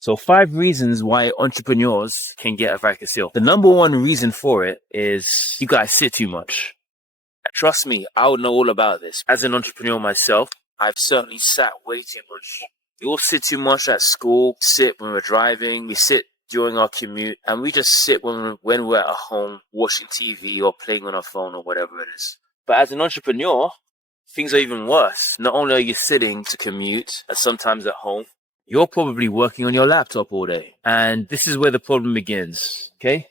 So 5 reasons why entrepreneurs can get a varicocele. The number one reason for it is you guys sit too much. Trust me, I would know all about this. As an entrepreneur myself, I've certainly sat way too much. We all sit too much at school, sit when we're driving, we sit during our commute, and we just sit when we're at home watching TV or playing on our phone or whatever it is. But as an entrepreneur, things are even worse. Not only are you sitting to commute, and sometimes at home, you're probably working on your laptop all day. And this is where the problem begins, okay?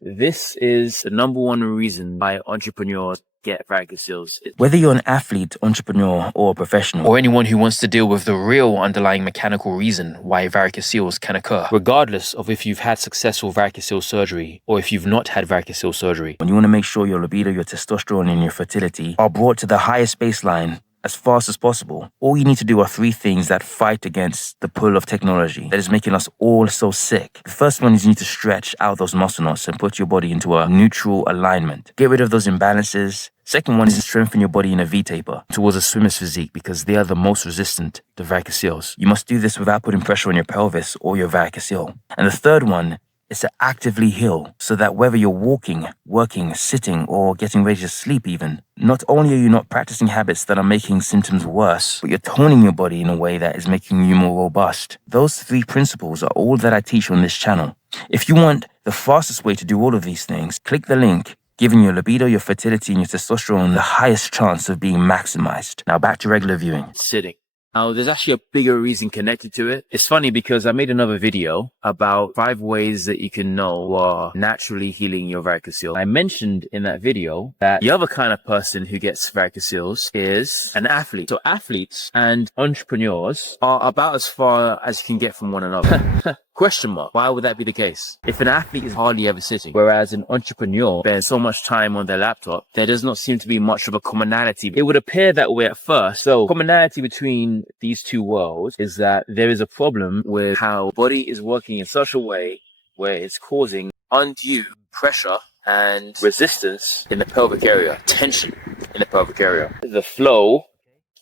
This is the number one reason why entrepreneurs get varicoceles. Whether you're an athlete, entrepreneur, or a professional, or anyone who wants to deal with the real underlying mechanical reason why varicoceles can occur, Regardless of if you've had successful varicocele surgery or if you've not had varicocele surgery, when you want to make sure your libido, your testosterone, and your fertility are brought to the highest baseline as fast as possible, all you need to do are 3 things that fight against the pull of technology that is making us all so sick. The first one is you need to stretch out those muscle knots and put your body into a neutral alignment. Get rid of those imbalances. Second one is to strengthen your body in a V-taper towards a swimmer's physique because they are the most resistant to varicoceles. You must do this without putting pressure on your pelvis or your varicocele. And the third one is to actively heal so that whether you're walking, working, sitting, or getting ready to sleep even, not only are you not practicing habits that are making symptoms worse, but you're toning your body in a way that is making you more robust. Those 3 principles are all that I teach on this channel. If you want the fastest way to do all of these things, click the link, giving your libido, your fertility, and your testosterone the highest chance of being maximized. Now back to regular viewing. sitting. Now, there's actually a bigger reason connected to it. It's funny because I made another video about 5 ways that you can know you are naturally healing your varicocele. I mentioned in that video that the other kind of person who gets varicoceles is an athlete. So athletes and entrepreneurs are about as far as you can get from one another. Question mark. Why would that be the case? If an athlete is hardly ever sitting, whereas an entrepreneur spends so much time on their laptop, there does not seem to be much of a commonality. It would appear that way at first. So commonality between these 2 worlds is that there is a problem with how the body is working in such a way where it's causing undue pressure and resistance in the pelvic area, tension in the pelvic area. The flow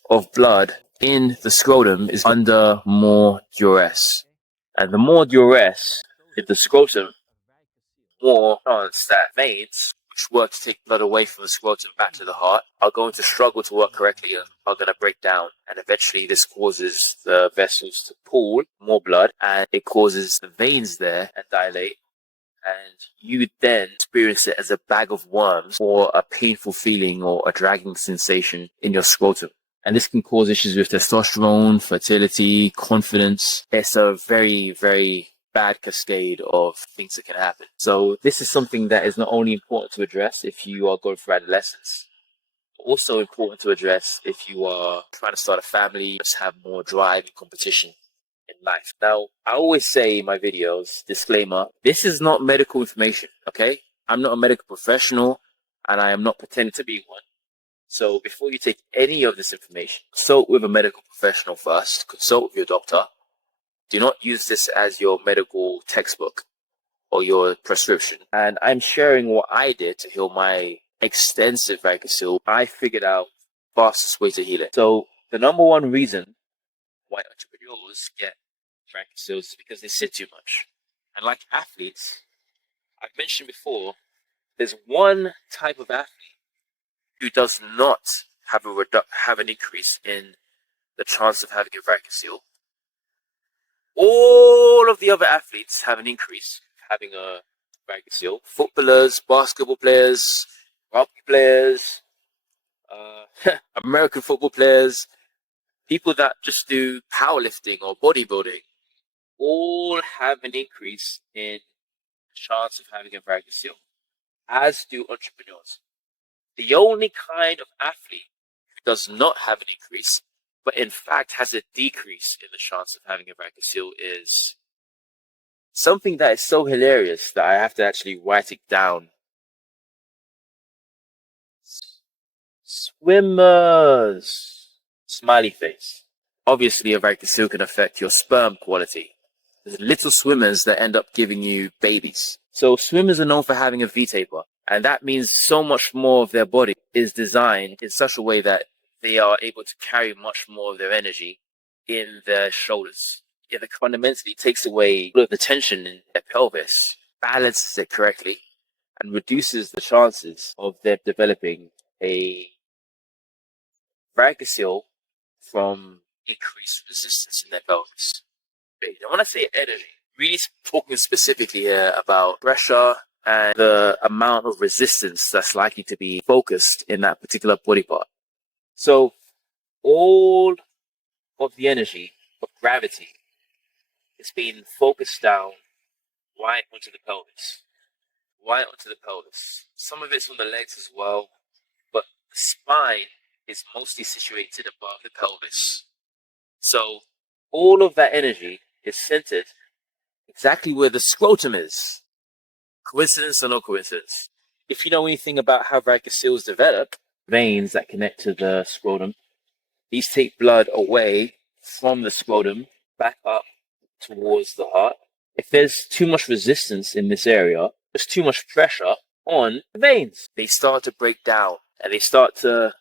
of blood in the scrotum is under more duress. And the more duress in the scrotum, more chance that veins, which work to take blood away from the scrotum back to the heart, are going to struggle to work correctly and are going to break down. And eventually this causes the vessels to pool more blood and it causes the veins there and dilate. And you then experience it as a bag of worms or a painful feeling or a dragging sensation in your scrotum. And this can cause issues with testosterone, fertility, confidence. It's a very, very bad cascade of things that can happen. So this is something that is not only important to address if you are going through adolescence, but also important to address if you are trying to start a family, just have more drive and competition in life. Now, I always say in my videos, disclaimer, this is not medical information, okay? I'm not a medical professional and I am not pretending to be one. So before you take any of this information, consult with a medical professional first, consult with your doctor. Do not use this as your medical textbook or your prescription. And I'm sharing what I did to heal my extensive varicocele. I figured out the fastest way to heal it. So the number one reason why entrepreneurs get varicoceles is because they sit too much. And like athletes, I've mentioned before, there's one type of athlete who does not have an increase in the chance of having a varicocele. All of the other athletes have an increase having a varicocele. Footballers, basketball players, rugby players, American football players, people that just do powerlifting or bodybuilding, all have an increase in the chance of having a varicocele, as do entrepreneurs. The only kind of athlete who does not have an increase, but in fact has a decrease in the chance of having a varicocele is something that is so hilarious that I have to actually write it down. Swimmers. Smiley face. Obviously, a varicocele can affect your sperm quality. There's little swimmers that end up giving you babies. So swimmers are known for having a V-taper. And that means so much more of their body is designed in such a way that they are able to carry much more of their energy in their shoulders. it fundamentally takes away all of the tension in their pelvis, balances it correctly, and reduces the chances of them developing a varicocele from increased resistance in their pelvis. And when I say energy, really talking specifically here about pressure and the amount of resistance that's likely to be focused in that particular body part. So all of the energy of gravity is being focused down right onto the pelvis. Right onto the pelvis. Some of it's on the legs as well, but the spine is mostly situated above the pelvis. So all of that energy is centered exactly where the scrotum is. Coincidence or no coincidence? If you know anything about how varicoceles develop, veins that connect to the scrotum, these take blood away from the scrotum back up towards the heart. If there's too much resistance in this area, there's too much pressure on the veins. They start to break down and they start to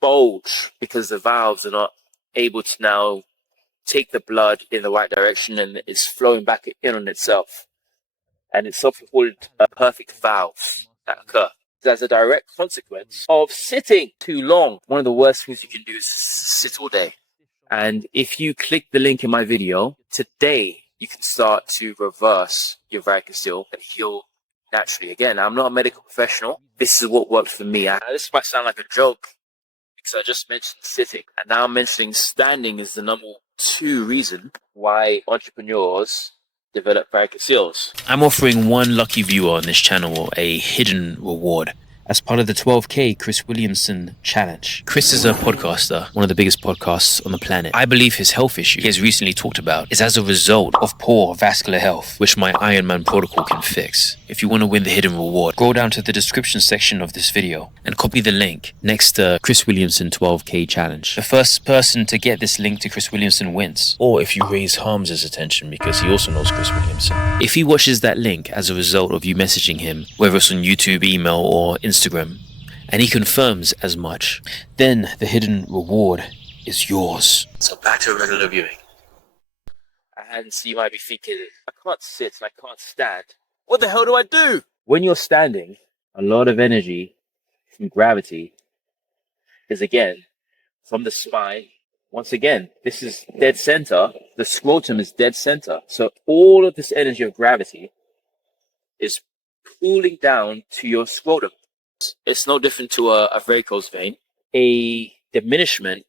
bulge because the valves are not able to now take the blood in the right direction and it's flowing back in on itself. And it's something called perfect valves that occur. As a direct consequence of sitting too long. One of the worst things you can do is sit all day. And if you click the link in my video, today you can start to reverse your varicocele and heal naturally. Again, I'm not a medical professional. This is what worked for me. This might sound like a joke because I just mentioned sitting. And now I'm mentioning standing is the number 2 reason why entrepreneurs develop varicoceles. I'm offering one lucky viewer on this channel a hidden reward as part of the 12K Chris Williamson challenge. Chris is a podcaster, one of the biggest podcasts on the planet. I believe his health issue he has recently talked about is as a result of poor vascular health, which my Ironman protocol can fix. If you want to win the hidden reward, scroll down to the description section of this video and copy the link next to Chris Williamson 12K challenge. The first person to get this link to Chris Williamson wins. Or if you raise Harms's attention because he also knows Chris Williamson. If he watches that link as a result of you messaging him, whether it's on YouTube, email, or Instagram, and he confirms as much, then the hidden reward is yours. So back to regular viewing. And so you might be thinking, I can't sit and I can't stand. What the hell do I do? When you're standing, a lot of energy from gravity is again from the spine. Once again, this is dead center. The scrotum is dead center. So all of this energy of gravity is pulling down to your scrotum. It's no different to a varicose vein. A diminishment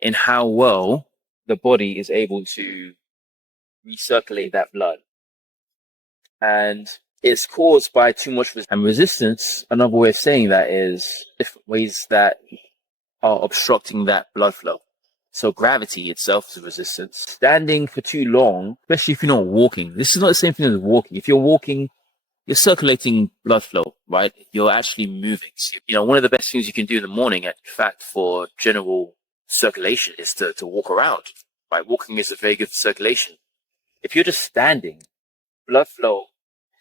in how well the body is able to recirculate that blood. And it's caused by too much resistance. And resistance, another way of saying that is different ways that are obstructing that blood flow. So gravity itself is a resistance. Standing for too long, especially if you're not walking. This is not the same thing as walking. If you're walking, you're circulating blood flow, right? You're actually moving. So, one of the best things you can do in the morning, in fact, for general circulation is to walk around, right? Walking is a very good circulation. If you're just standing, blood flow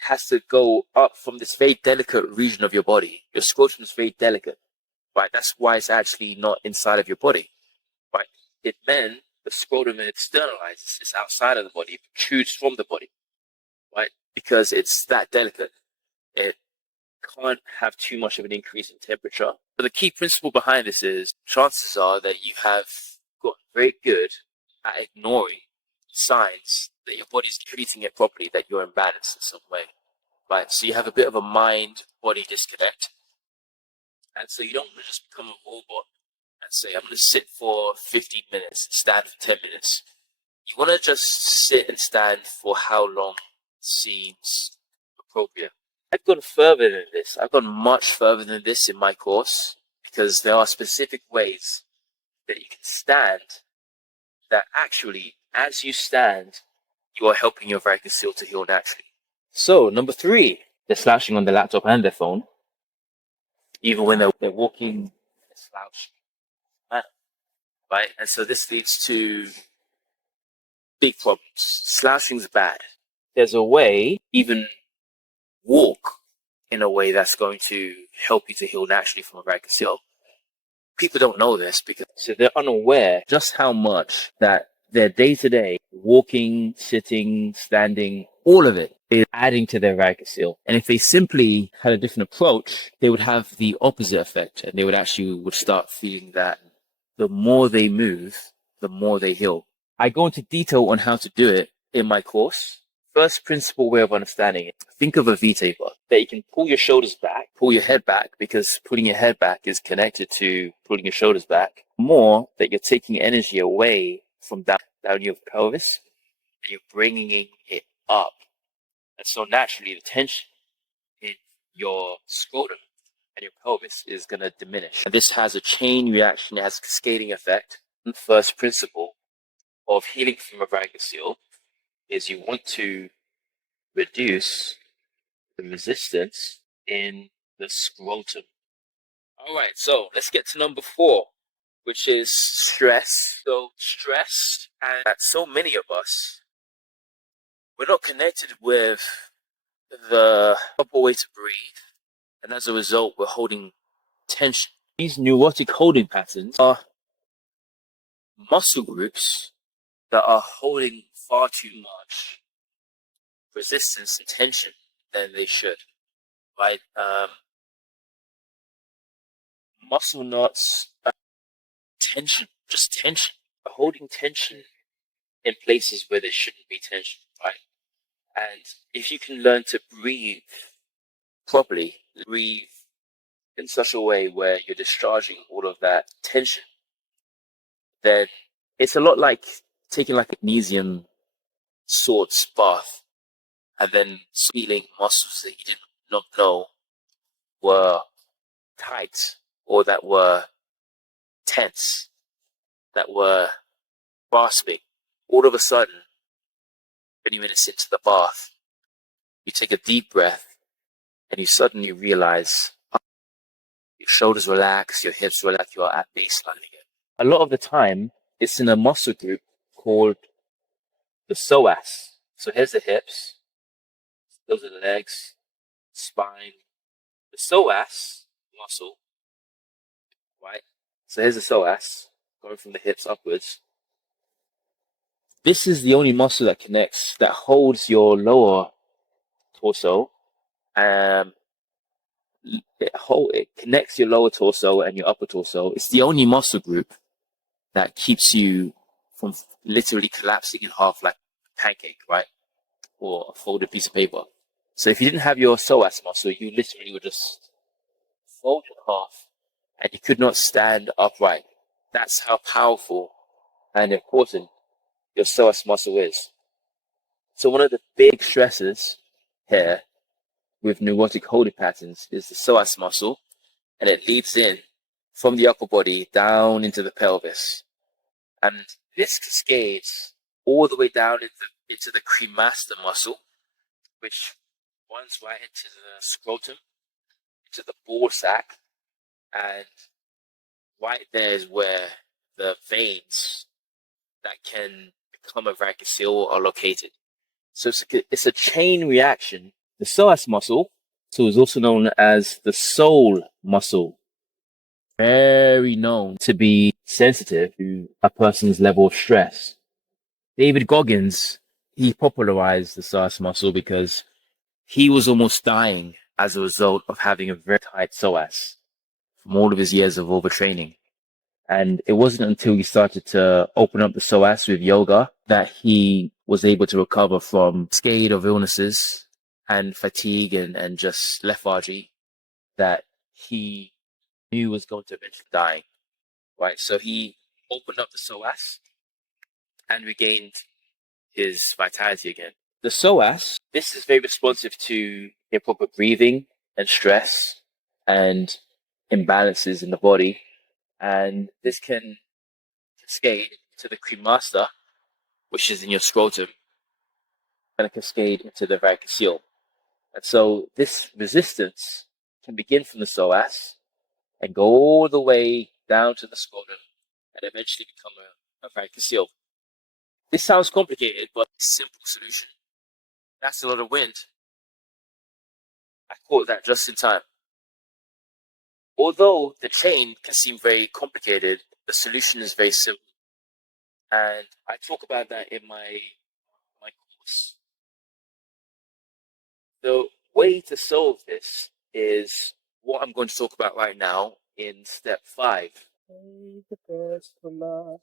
has to go up from this very delicate region of your body. Your scrotum is very delicate, right? That's why it's actually not inside of your body, right? Then the scrotum externalizes. It's outside of the body. It protrudes from the body, right? Because it's that delicate. It can't have too much of an increase in temperature. But the key principle behind this is chances are that you have gotten very good at ignoring signs that your body's treating it properly, that you're imbalanced in some way, right? So you have a bit of a mind-body disconnect. And so you don't want to just become a robot and say, I'm going to sit for 15 minutes, stand for 10 minutes. You want to just sit and stand for how long seems appropriate. I've gone further than this. I've gone much further than this in my course because there are specific ways that you can stand that actually, as you stand, you are helping your varicocele to heal naturally. So, number 3, they're slouching on their laptop and their phone. Even when they're walking, they're slouching. Right? And so this leads to big problems. Slouching's bad. There's a way, even walk in a way that's going to help you to heal naturally from a varicocele. People don't know this because so they're unaware just how much that their day-to-day, walking, sitting, standing, all of it is adding to their varicocele. And if they simply had a different approach, they would have the opposite effect, and they would start feeling that the more they move, the more they heal. I go into detail on how to do it in my course. First principle way of understanding it, think of a V-taper that you can pull your shoulders back, pull your head back, because pulling your head back is connected to pulling your shoulders back. More that you're taking energy away from down your pelvis, and you're bringing it up. And so naturally the tension in your scrotum and your pelvis is going to diminish. And this has a chain reaction, it has a cascading effect. The first principle of healing from a varicocele is you want to reduce the resistance in the scrotum. All right, so let's get to number 4, which is stress. So stress, and so many of us, we're not connected with the proper way to breathe. And as a result, we're holding tension. These neurotic holding patterns are muscle groups that are holding far too much resistance and tension than they should, right? Muscle knots, tension, just tension, holding tension in places where there shouldn't be tension, right? And if you can learn to breathe properly, breathe in such a way where you're discharging all of that tension, then it's a lot like taking like a magnesium salts bath and then feeling muscles that you did not know were tight or that were tense, that were grasping. All of a sudden, 20 minutes into the bath, you take a deep breath and you suddenly realize your shoulders relax, your hips relax, you're at baseline again. A lot of the time, it's in a muscle group called the psoas. So here's the hips, those are the legs, spine. The psoas muscle, right? So here's the psoas, going from the hips upwards. This is the only muscle that connects, that holds your lower torso. It connects your lower torso and your upper torso. It's the only muscle group that keeps you from literally collapsing in half like a pancake, right? Or a folded piece of paper. So if you didn't have your psoas muscle, you literally would just fold in half and you could not stand upright. That's how powerful and important your psoas muscle is. So one of the big stresses here with neurotic holding patterns is the psoas muscle, and it leads in from the upper body down into the pelvis. And this cascades all the way down into the cremaster muscle, which runs right into the scrotum, into the ball sack, and right there is where the veins that can become a varicocele are located. So it's a chain reaction. The psoas muscle, so is also known as the soul muscle, very known to be sensitive to a person's level of stress. David Goggins, he popularized the psoas muscle because he was almost dying as a result of having a very tight psoas from all of his years of overtraining. And it wasn't until he started to open up the psoas with yoga that he was able to recover from scale of illnesses and fatigue and just lethargy that he knew was going to eventually die. Right? So he opened up the psoas and regained his vitality again. The psoas, this is very responsive to improper breathing and stress and imbalances in the body. And this can cascade to the cremaster, which is in your scrotum, and cascade into the varicocele. And so this resistance can begin from the psoas and go all the way down to the scrotum and eventually become a varicocele. This sounds complicated, but it's a simple solution. That's a lot of wind. I caught that just in time. Although the chain can seem very complicated, the solution is very simple. And I talk about that in my course. The way to solve this is what I'm going to talk about right now in step 5. Save the best for last.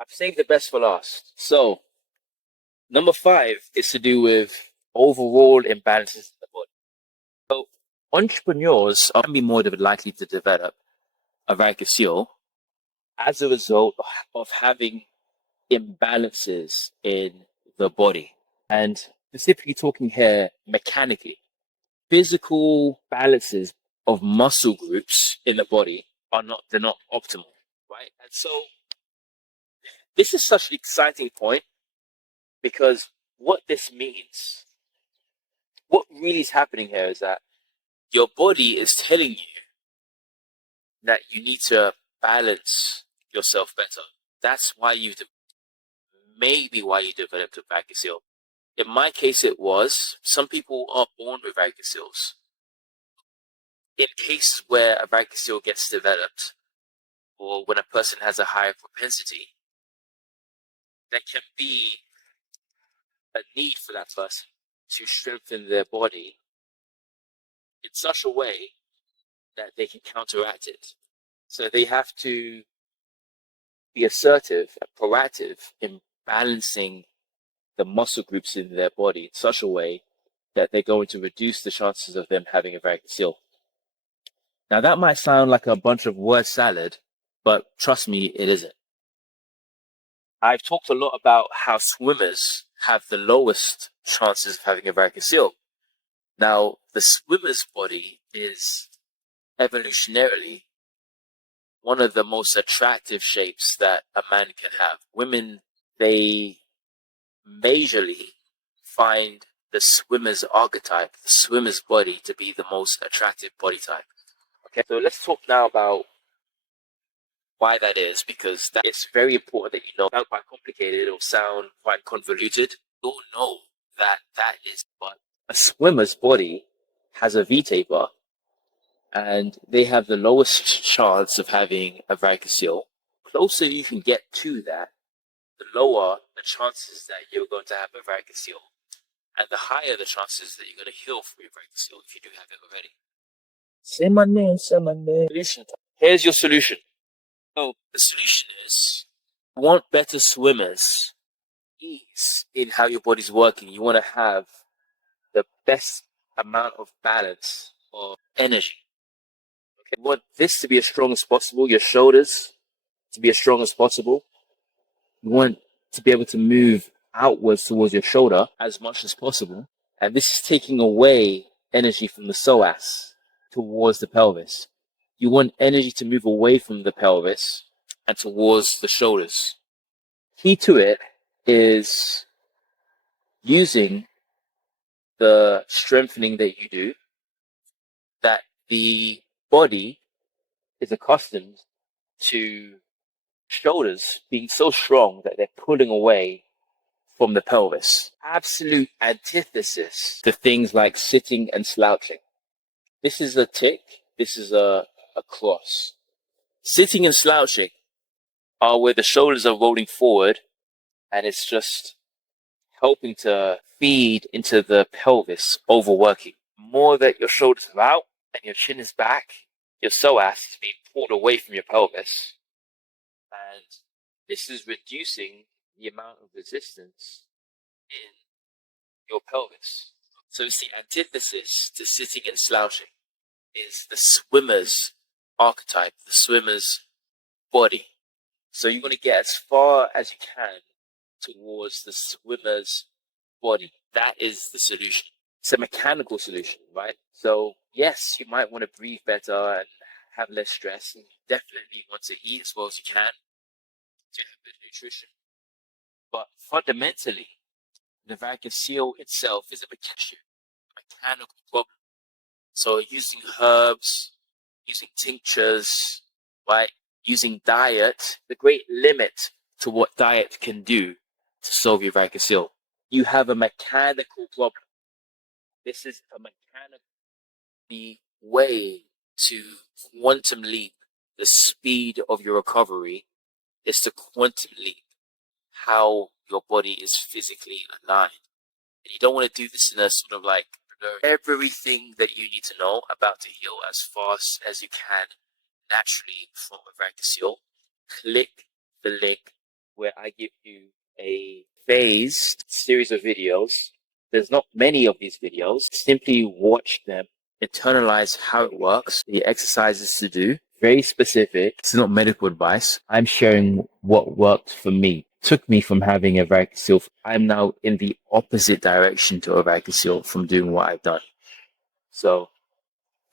I've saved the best for last. So, number 5 is to do with overall imbalances in the body. So, entrepreneurs are be more likely to develop a varicocele as a result of having imbalances in the body. And specifically talking here mechanically, physical balances of muscle groups in the body they're not optimal, right? And so this is such an exciting point because what this means, what really is happening here is that your body is telling you that you need to balance yourself better. That's why maybe why you developed a varicocele. In my case, it was. Some people are born with varicoceles. In cases where a varicocele gets developed, or when a person has a higher propensity, there can be a need for that person to strengthen their body in such a way that they can counteract it. So they have to be assertive and proactive in balancing the muscle groups in their body in such a way that they're going to reduce the chances of them having a varicocele. Now, that might sound like a bunch of word salad, but trust me, it isn't. I've talked a lot about how swimmers have the lowest chances of having a varicocele. Now, the swimmer's body is evolutionarily one of the most attractive shapes that a man can have. Women, they majorly find the swimmer's archetype, the swimmer's body, to be the most attractive body type. Okay, so let's talk now about why that is, because that is very important that you know. It sounds quite complicated, it'll sound quite convoluted. You'll know that is, but a swimmer's body has a V-taper, and they have the lowest chance of having a varicocele. Closer you can get to that, the lower the chances that you're going to have a varicocele, and the higher the chances that you're going to heal from your varicocele if you do have it already. Say my name, say my name. Solution. Here's your solution. So the solution is, you want better swimmers, ease in how your body's working. You want to have the best amount of balance of energy. Okay. You want this to be as strong as possible, your shoulders to be as strong as possible. You want to be able to move outwards towards your shoulder as much as possible. And this is taking away energy from the psoas towards the pelvis. You want energy to move away from the pelvis and towards the shoulders. Key to it is using the strengthening that you do, that the body is accustomed to shoulders being so strong that they're pulling away from the pelvis. Absolute antithesis to things like sitting and slouching. This is a tick, this is a cross. Sitting and slouching are where the shoulders are rolling forward and it's just helping to feed into the pelvis, overworking. More that your shoulders are out and your chin is back, your psoas is being pulled away from your pelvis. And this is reducing the amount of resistance in your pelvis. So it's the antithesis to sitting and slouching is the swimmer's archetype, the swimmer's body. So you want to get as far as you can towards the swimmer's body. That is the solution. It's a mechanical solution, right? So yes, you might want to breathe better and have less stress, and you definitely want to eat as well as you can to have good nutrition. But fundamentally, the varicocele itself is a mechanical problem. So using herbs, using tinctures, right? Using diet, the great limit to what diet can do to solve your varicocele. You have a mechanical problem. This is a mechanical. The way to quantum leap the speed of your recovery is to quantum leap how your body is physically aligned. And you don't want to do this in a sort of like everything that you need to know about to heal as fast as you can naturally from a Varicocele. Click the link where I give you a phased series of videos. There's not many of these videos. Simply watch them, internalize how it works, the exercises to do. Very specific. It's not medical advice. I'm sharing what worked for me. Took me from having a Varicocele. I'm now in the opposite direction to a Varicocele from doing what I've done. So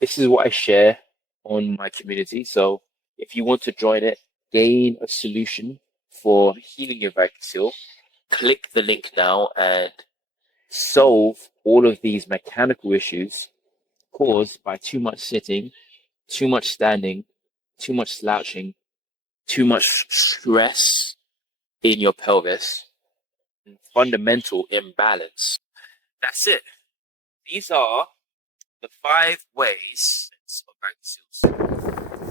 this is what I share on my community. So if you want to join it, gain a solution for healing your Varicocele, click the link now and solve all of these mechanical issues caused by too much sitting, too much standing, too much slouching, too much stress in your pelvis, and fundamental imbalance. That's it. These are the 5 ways of Varicocele.